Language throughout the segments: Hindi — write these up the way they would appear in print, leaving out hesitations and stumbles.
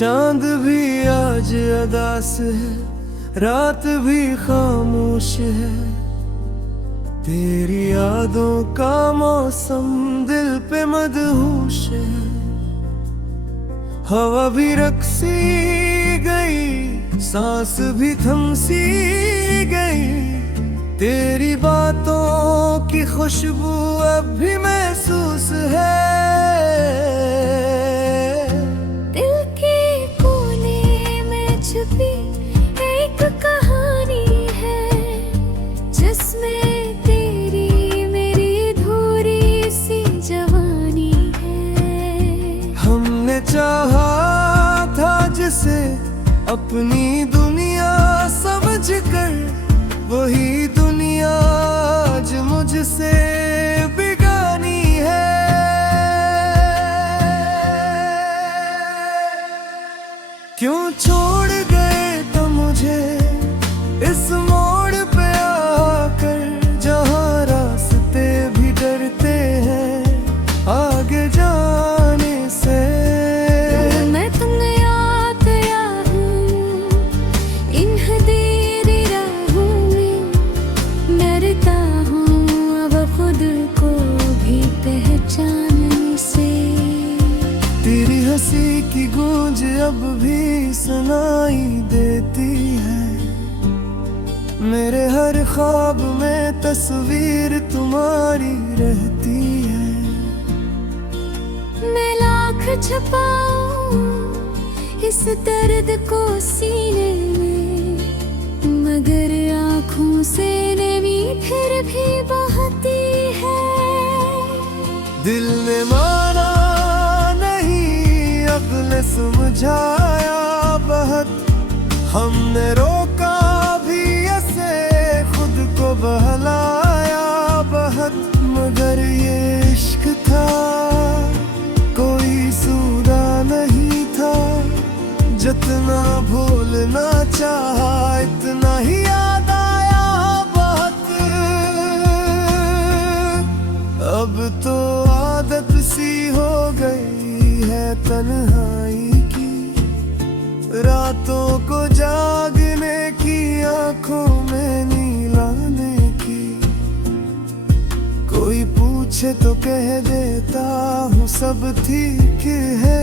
चांद भी आज अदास है, रात भी खामोश है। तेरी यादों का मौसम दिल पे मदहोश है। हवा भी रक्सी गई, सांस भी थमसी गई। तेरी बातों की खुशबू अब भी महसूस है। दिल के कोने में छुपी एक कहानी है, जिसमें तेरी मेरी अधूरी सी जवानी है। हमने चाहा था जिसे अपनी दुनिया समझकर, वही दुनिया आज मुझसे बेगानी है। क्यों छोड़ गए तुम मुझे इस मोड़ पे आकर, जहाँ रास्ते भी डरते हैं आगे जाने से। मैं तुम्हें आ गया हूँ इन अंधेरी राहों में, डरता हूँ अब खुद को भी पहचानने से। तेरी हंसी की गूंज अब भी सुनाई देती है। मेरे हर ख्वाब में तस्वीर तुम्हारी रहती है। मैं लाख छुपाऊं इस दर्द को सीने में, मगर आँखों से नमी फिर भी बहती है। दिल ने माना नहीं, अक्ल समझाया बहुत। हमने रोका भी ऐसे, खुद को बहलाया बहुत। मगर ये इश्क था, कोई सूदा नहीं था। जितना भूलना चाहा इतना ही याद आया बहुत। अब तो आदत सी हो गई है तन्हाई की, रातों को जागने की, आंखों में नींद आने की। कोई पूछे तो कह देता हूँ सब ठीक है,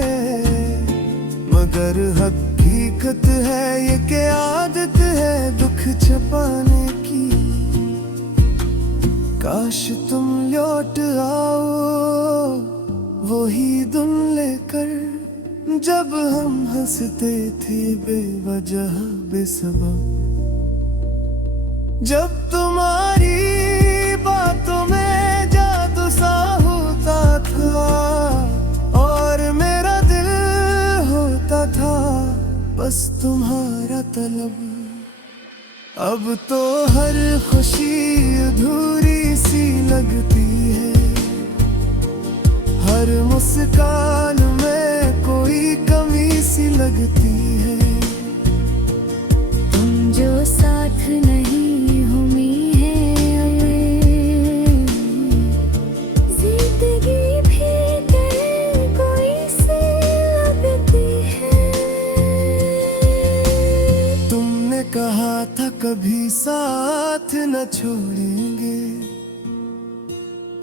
मगर हकीकत है ये कि आदत है दुख छुपाने की। काश तुम लौट आओ वही दिन लेकर, जब हम हंसते थे बेवजह बेसबब। जब तुम्हारी बातों में जादू सा होता था, और मेरा दिल होता था बस तुम्हारा तलब। अब तो हर खुशी अधूरी सी लगती है, हर मुस्कान में कोई कमी सी लगती है। तुम जो साथ नहीं हो जिंदगी भी तेरे कोई सी लगती है। तुमने कहा था कभी साथ न छोड़ेंगे,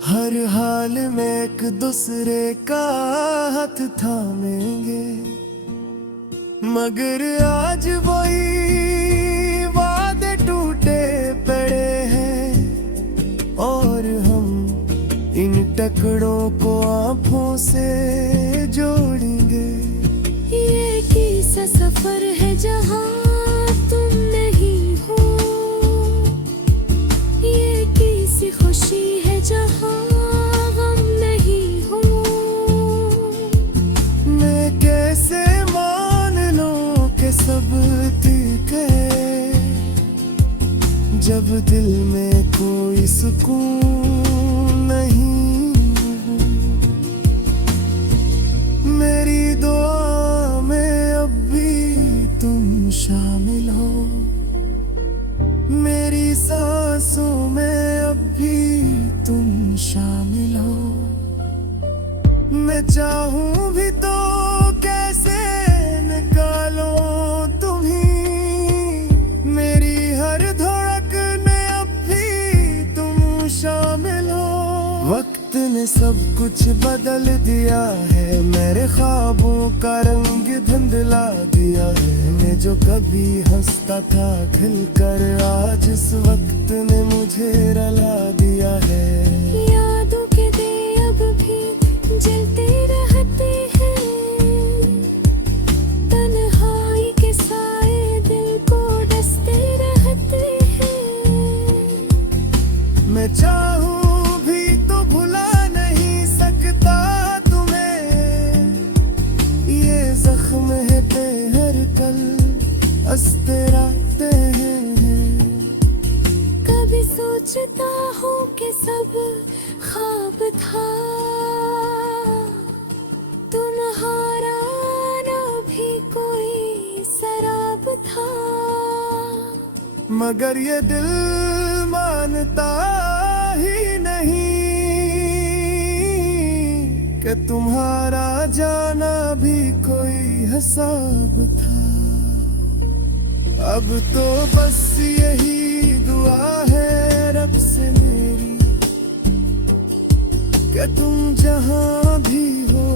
हर हाल में एक दूसरे का हाथ थामेंगे। मगर आज वही वादे टूटे पड़े हैं, और हम इन टुकड़ों को आँखों से जोड़ेंगे। ये कैसा सफर है जहाँ तुम नहीं हो, ये कैसी खुशी है जहाँ हम नहीं हो। मैं कैसे मान लूं कि सब ठीक है, जब दिल में कोई सुकून नहीं। मेरी दुआ में अब भी तुम शामिल हो, मेरी सांसों में अब भी तुम शामिल हो। मैं चाहूं भी तो कैसे न सब कुछ बदल दिया है, मेरे ख्वाबों का रंग धुंधला दिया है। मैं जो कभी हंसता था खिलकर, आज इस वक्त ने मुझे रला दिया है। यादों के दे अब भी जलते रहते हैं, तन्हाई के साए दिल को डसते रहते हैं। मैं चाहूं भी तो भुला नहीं सकता तुम्हें, ये जख्म है पे हर कल हंसते रहते हैं। कभी सोचता हूँ कि सब ख्वाब था, तुम्हारा ना भी कोई शराब था। मगर ये दिल मानता ही नहीं कि तुम्हारा जाना भी कोई हिसाब था। अब तो बस यही दुआ है रब से मेरी कि तुम जहां भी हो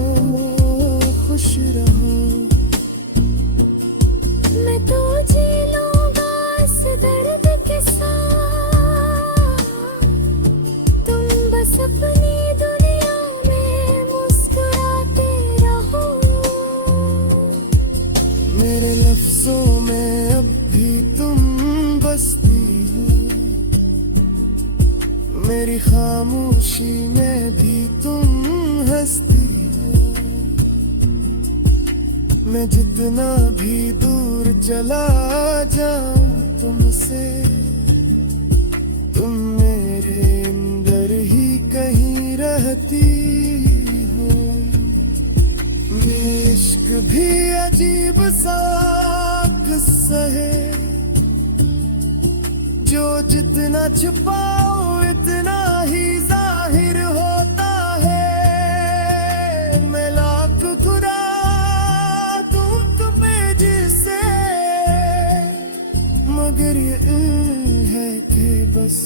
खुश रहो। मैं तो जी लूंगा इस दर्द के साथ, तुम बस अपनी दुनिया में मुस्कुराते रहो। मेरे लफ्जों में अब भी तुम बसती हो, मेरी खामोशी में भी तुम हंसती हो। मैं जितना भी दूर चला जाऊं तुमसे, तुम मेरे अंदर ही कहीं रहती हो। इश्क भी अजीब सा किस्सा है, जो जितना छुपाओ इतना ही जाहिर होता है। मैं लाख खुदा तुम पे जिसे, मगर ये इल्म है कि बस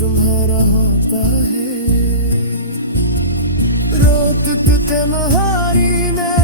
तुम्हारा होता है। रोत तुम्हारी मैं